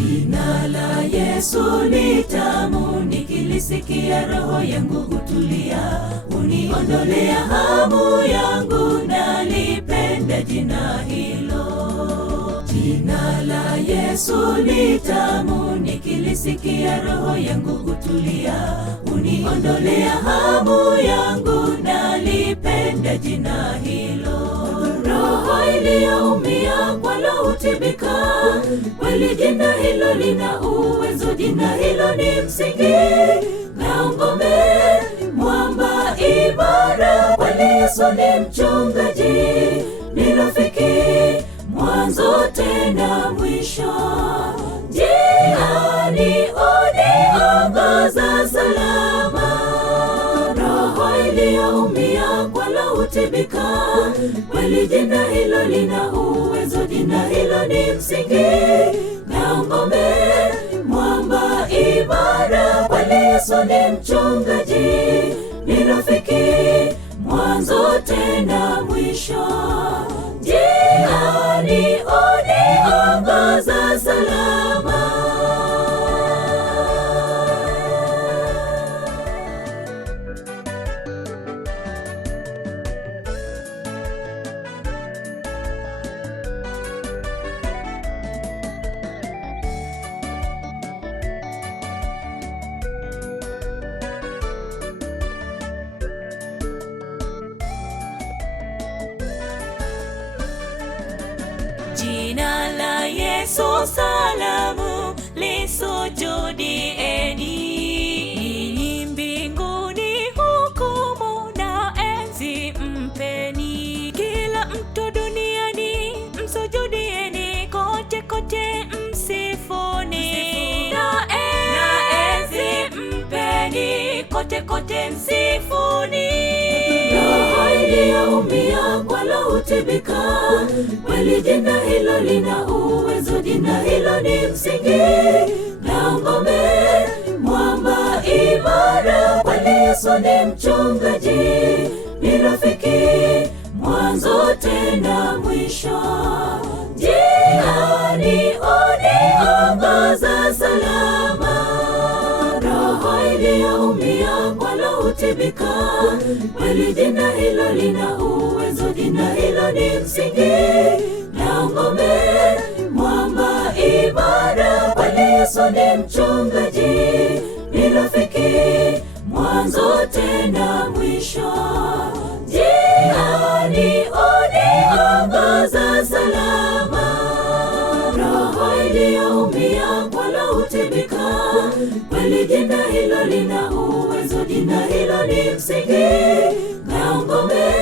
Jina la Yesu ni tamu, nikilisikia roho yangu hutulia. Uniondolea hamu yangu, nalipenda jina hilo. Jina la Yesu ni tamu, nikilisikia roho yangu hutulia. Uniondolea hamu yangu, nalipenda jina hilo. Roho iliyoumia kwalo hutibika, kweli jina hilo lina uwezo. Jina hilo ni msingi na ngome, mwamba imara. Kweli Yesu ni mchungaji, ni rafiki mwanzo tena mwisho. Njiani uniongoza salama. Roho iliyoumia kwalo hutibika, kweli jina hilo lina uwezo. Jina hilo ni msingi na ngome, mwamba imara. Kweli Yesu ni mchungaji, ni rafiki mwanzo tena mwisho. Njiani uniongoza salama. Jina la Yesu salamu, lisujudieni. Ninyi mbinguni hukumu na enzi mpeni. Kila mtu duniani msujudieni, kote kote msifuni. Na enzi mpeni, kote kote msifuni. Roho iliyoumia kwalo hutibika, kweli jina hilo lina uwezo. Jina hilo ni msingi na ngome, mwamba imara. Kweli Yesu ni mchungaji, ni rafiki mwanzo tena mwisho. Njiani uniongoza salama. Roho iliyoumia kwalo hutibika, kweli jina hilo lina uwezo. Jina hilo ni msingi na ngome, mwamba imara. Kweli Yesu ni mchungaji, ni rafiki mwanzo tena mwisho. Njiani uniongoza salama. Roho iliyoumia kwalo hutibika, kweli jina hilo lina uwezo. Jina hilo ni msingi na ngome,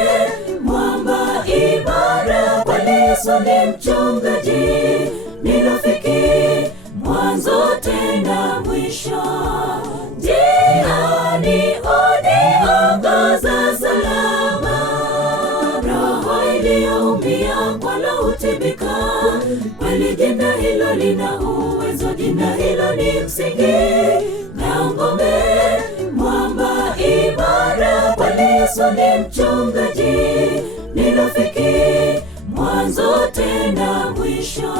mwamba imara. Kweli Yesu ni mchungaji, ni rafiki mwanzo tena mwisho. Njiani uniongoza salama. Roho iliyoumia kwalo hutibika, kweli jina hilo lina uwezo. Jina hilo ni msingi na ngome, mwamba imara. Kweli Yesu ni mchungaji, ni rafiki mwanzo tena mwisho.